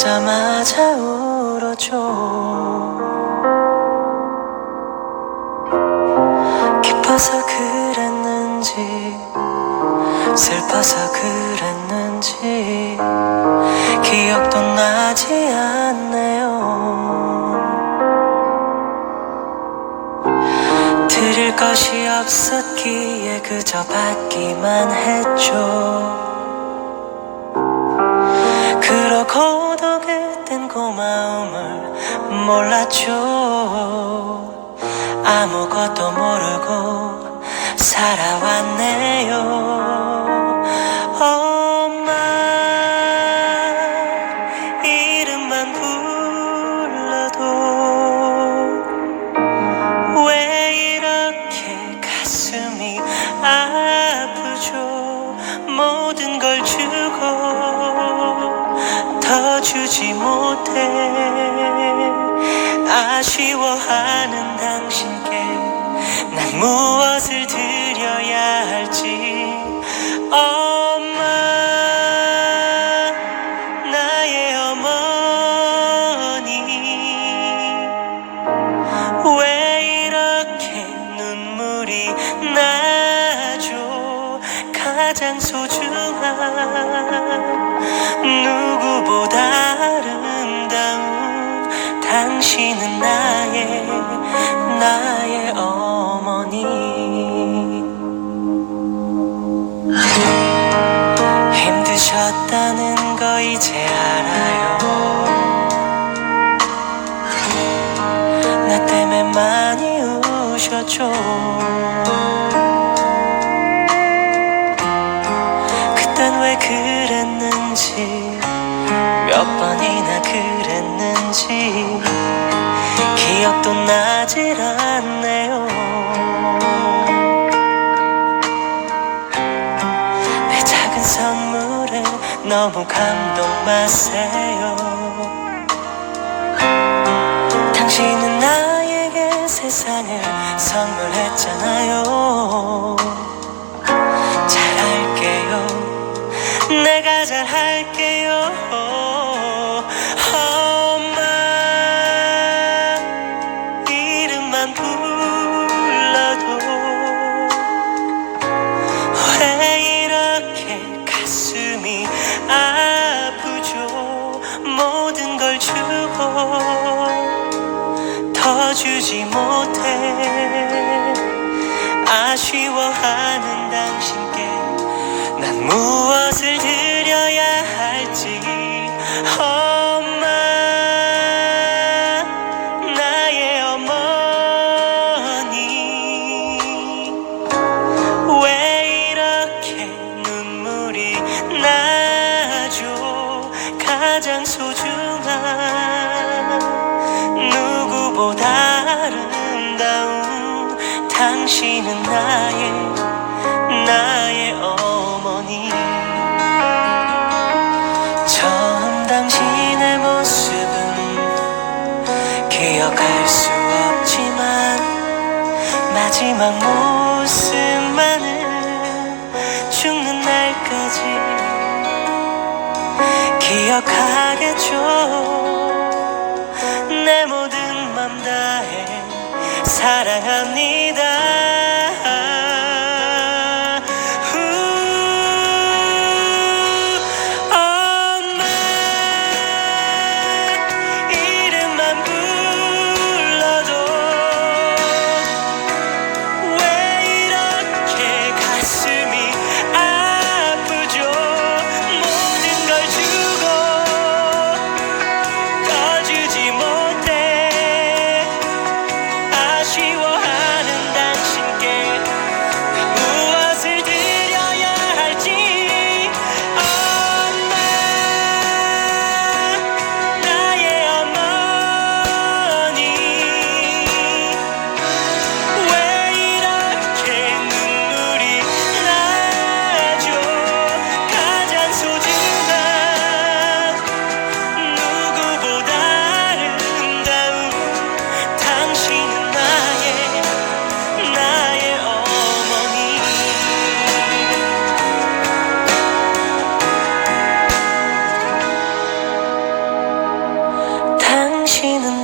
만나자마자 울어줘. 기뻐서 그랬는지 슬퍼서 그랬는지 기억도 나지 않네요. 드릴 것이 없었기에 그저 받기만 했죠 고마움을 몰랐죠 아무것도 모르고 살아왔네요. 엄마 이름만 불러도 왜 이렇게 가슴이 아프죠? 모든 걸 더 주지 못해. 아쉬워하는 당신께 난 무 거 이제 알아요. 나 때문에 많이 우셨죠. 그땐 왜 그랬는지 몇 번이나 그랬는지 기억도 나질 않네 너무 감동받으세요 당신은 나에게 세상을 선물했잖아요. 아프죠. 모든 걸 주고 더 주지 못해. 아쉬워하는 가장 소중한 누구보다 아름다운 당신은 나의 나의 어머니. 처음 당신의 모습은 기억할 수 없지만 마지막 모습만은 죽는 날까지 기억하겠죠. 내 모든 맘 다해 사랑합니다 당신은